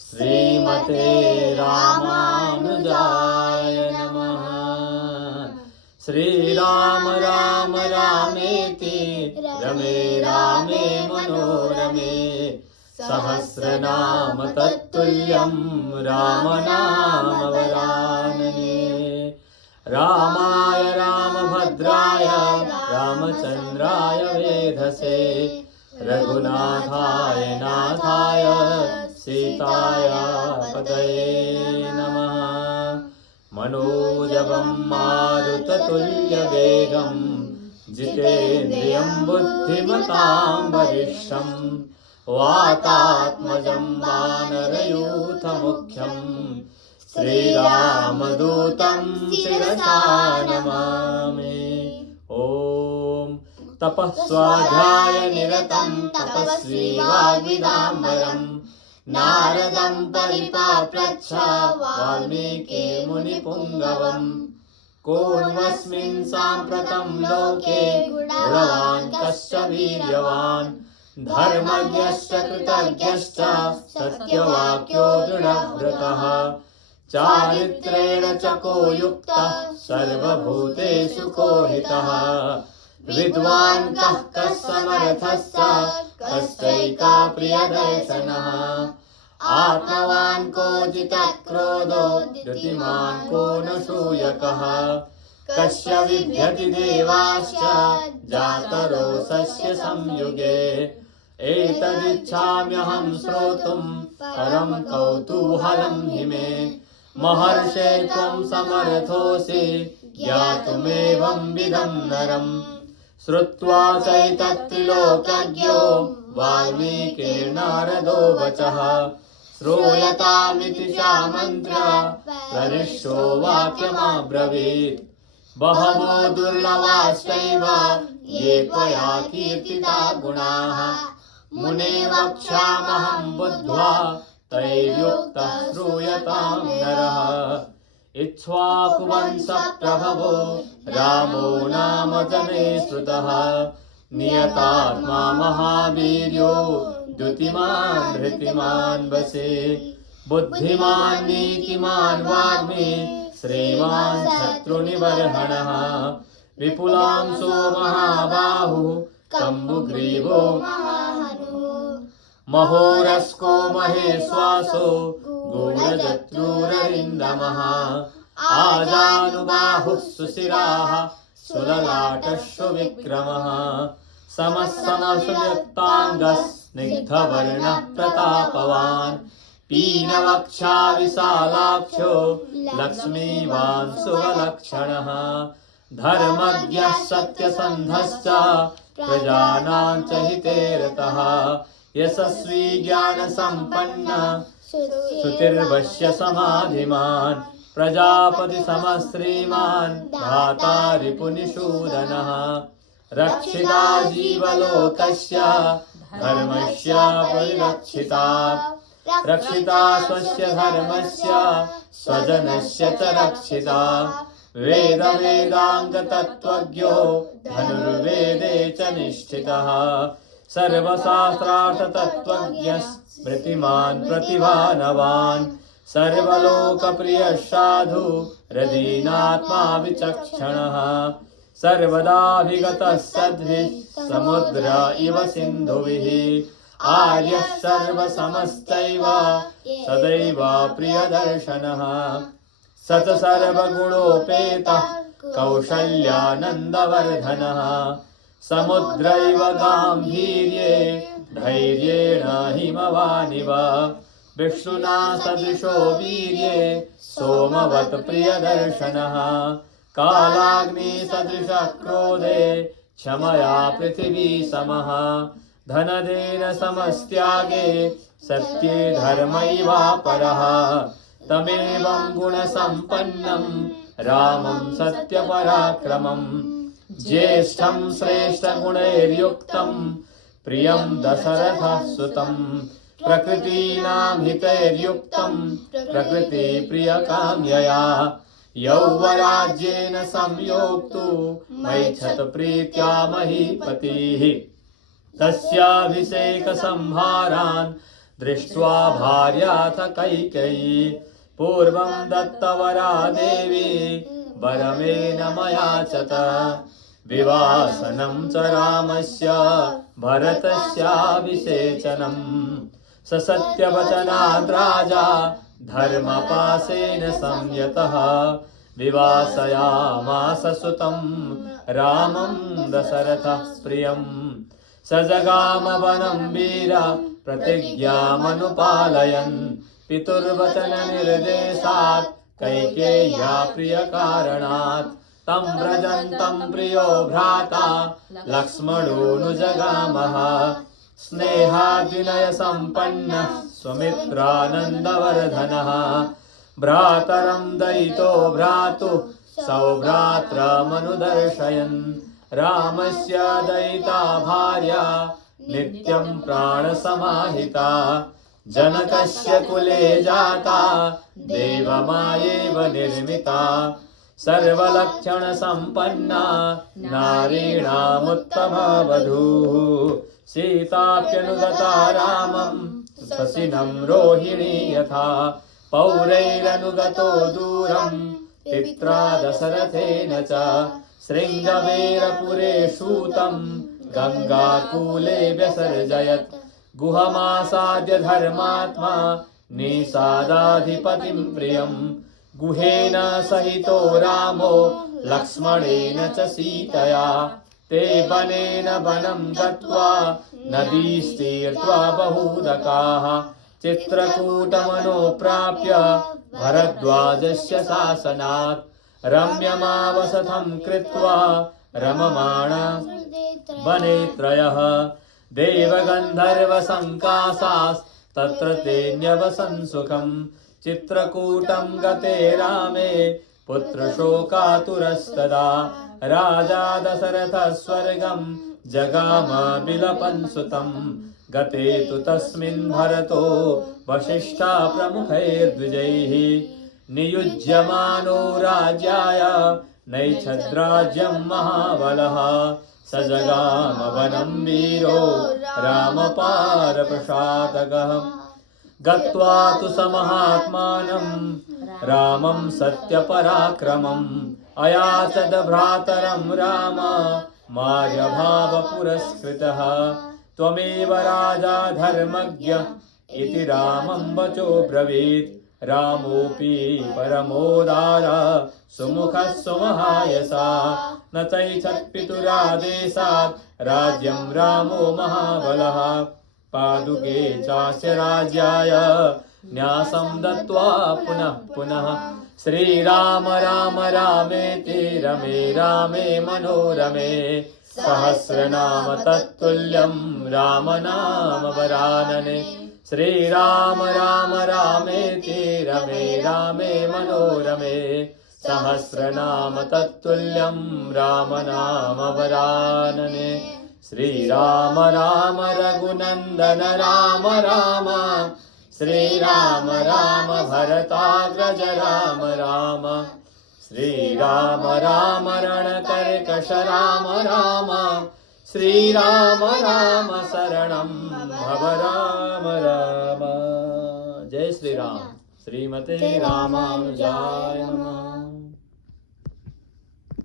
श्रीमते रामानुजाय नमः। श्रीराम राम रामेति रमे रामे मनोरमे सहस्रनाम तत्तुल्यं रामनामवरानने। रामाय रामभद्राय रामचन्द्राय वेधसे रघुनाथाय नाथाय सीताय पतये नमः। मनोजवं मारुततुल्यवेगं जितेन्द्रियं बुद्धिमतां वरिष्ठं वातात्मजं वानरयूथमुख्यं श्रीरामदूतं शिरसा नमामि। ॐ तपः स्वाध्याय निरतं तपस्वी वाग्विदाम्बरं नारदं परिपाप्रच्छ वाल्मीकिमुनिपुङ्गवम्। कोऽन्वस्मिन् साम्प्रतं लोके गुणवान् कश्च वीर्यवान् धर्मज्ञश्च कृतज्ञश्च सत्यवाक्यो दृढव्रतः। चारित्रेण च को युक्तः सर्वभूतेषु को हितः। विद्वान् कः समर्थश्च कश्चैका प्रियदर्शनः। आत्मवान् को जितक्रोधो धृतिमान् को न शूयकः। कस्य विद्यति देवाश्च जातरोषस्य संयुगे। एतदिच्छाम्यहं श्रोतुं परं कौतूहलं हि मे। महर्षे त्वं समर्थोऽसि ज्ञातुमेवं विधं नरम्। श्रुत्वा चैतत्त्रिलोकज्ञो वाल्मीकिर्नारदो वचः। श्रूयतामिति चामन्त्र वरिष्ठो वाक्यमब्रवीत्। बहवो दुर्लभाश्चैव ये त्वया कीर्तिता गुणाः। मुने वक्ष्यामहं बुद्ध्वा तैर्युक्तः श्रूयतां नरः। इक्ष्वाकुवंशप्रभवो रामो नाम जने श्रुतः। नियतात्मा महावीर्यो द्युतिमान् धृतिमान् वशे। बुद्धिमान् नीतिमान् वाग्मी श्रीमान् शत्रुनिबर्हणः। विपुलांशो महाबाहुः कम्बुग्रीवो महोरस्को महेश्वासो गूढजत्रूररिन्दमः। आजानुबाहुः सुशिराः सुललाटश्रुविक्रमः। समसमसुव्यक्ताङ्गः स्निग्धवर्णः प्रतापवान्। पीनवक्षा विशालाक्षो लक्ष्मीवान् सुवलक्षणः। धर्मज्ञः सत्यसन्धश्च प्रजानां च हिते रतः। यशस्वी ज्ञानसम्पन्न श्रुतिर्वश्य समाधिमान्। प्रजापति समश्रीमान् धाता रिपुनिषूदनः। रक्षिता जीवलोकस्य धर्मस्य परिरक्षिता। रक्षिता स्वस्य धर्मस्य स्वजनस्य च रक्षिता। वेद वेदाङ्गतत्त्वज्ञो धनुर्वेदे च निष्ठितः। सर्वशास्त्रार्थतत्त्वज्ञः स्मृतिमान् प्रतिभानवान्। सर्वलोकप्रियः साधु हृदीनात्मा विचक्षणः। सर्वदाभिगतः सद्भिः समुद्र इव सिन्धुभिः। आर्यः सर्वसमस्तैव सदैव प्रियदर्शनः। सत सर्वगुणोपेतः कौशल्यानन्दवर्धनः। समुद्रैव गाम्भीर्ये धैर्येण हिमवानिव। विष्णुना सदृशो वीर्ये सोमवत् प्रियदर्शनः। कालाग्नि सदृशः क्रोधे क्षमया पृथिवी समः। धनदेन समस्त्यागे सत्ये धर्मैवापरः। तमेवं गुणसम्पन्नं रामं सत्यपराक्रमं। ज्येष्ठं श्रेष्ठगुणैर्युक्तं प्रियं दशरथः सुतं। प्रकृतीनां हितैर्युक्तं प्रकृतिप्रियकाम्यया। यौवराज्येन संयोक्तु मैच्छत प्रीत्या महीपतिः। तस्याभिषेकसंहारान् दृष्ट्वा भार्याथ कैकेयी पूर्वं दत्तवरा देवी वरमेन मयाचत विवासनं च रामस्य भरतस्याभिषेचनम् स सत्यवचनाद् राजा धर्मपाशेन संयतः विवासयामास सुतं रामं दशरथः प्रियम् स जगाम वनं वीर प्रतिज्ञामनुपालयन् पितुर्वचन निर्देशात् कैकेय्या प्रियकारणात् तं व्रजन्तं प्रियो भ्राता लक्ष्मणोऽनुजगामः स्नेहाद्विनय सम्पन्नः स्वमित्रानन्दवर्धनः भ्रातरं दयितो भ्रातुः सौभ्रात्रमनुदर्शयन् रामस्य दयिता भार्या नित्यं प्राणसमाहिता जनकस्य कुले जाता देवमायेव निर्मिता सर्वलक्षणसम्पन्ना नारीणामुत्तमा वधूः सीताप्यनुगता रामं शशिनं रोहिणी यथा पौरैरनुगतो दूरं पित्रा दशरथेन च शृङ्गवेरपुरे सूतं गङ्गाकूले व्यसर्जयत् गुहमासाद्य धर्मात्मा निषादाधिपतिं प्रियं गुहेन सहितो रामो लक्ष्मणेन च सीतया ते वनेन वनं गत्वा नदीस्तीर्त्वा बहूदकाः चित्रकूटमनोप्राप्य भरद्वाजस्य शासनात् रम्यमावसथं कृत्वा रममाणा वने त्रयः देवगन्धर्वसङ्कासास्तत्र ते न्यवसन् सुखम् चित्रकूटं गते रामे पुत्रशोकातुरस्तदा राजा दशरथः स्वर्गं जगाम विलपन् सुतम् गते तु तस्मिन् भरतो वसिष्ठा प्रमुखैर्द्विजैः नियुज्यमानो राज्याय नैच्छद्राज्यं महाबलः स जगाम वनं वीरो रामपारप्रसादकः गत्वा तु स महात्मानं रामं सत्यपराक्रमम् अयाचद भ्रातरं राम मार्यभावपुरस्कृतः त्वमेव राजा धर्मज्ञ इति रामं वचो ब्रवीत् रामोऽपि परमोदार सुमुखः सुमहायसा न चैच्छत्पितुरादेशात् राज्यं रामो महाबलः पादुके चास्य राज्याय न्यासं दत्त्वा पुनः पुनः श्रीराम राम रामेति रमे रामे मनोरमे सहस्रनाम तत्तुल्यं राम नाम वरानने श्रीराम राम रामेति रमे रामे मनोरमे सहस्रनाम तत्तुल्यं राम नाम वरानने श्रीराम राम रघुनन्दन राम राम श्रीराम राम भरताग्रज राम राम श्रीराम राम रणकर्कश राम राम श्रीराम राम शरणं भव राम राम। जय श्री राम। श्रीमते रामानुजाय नमः।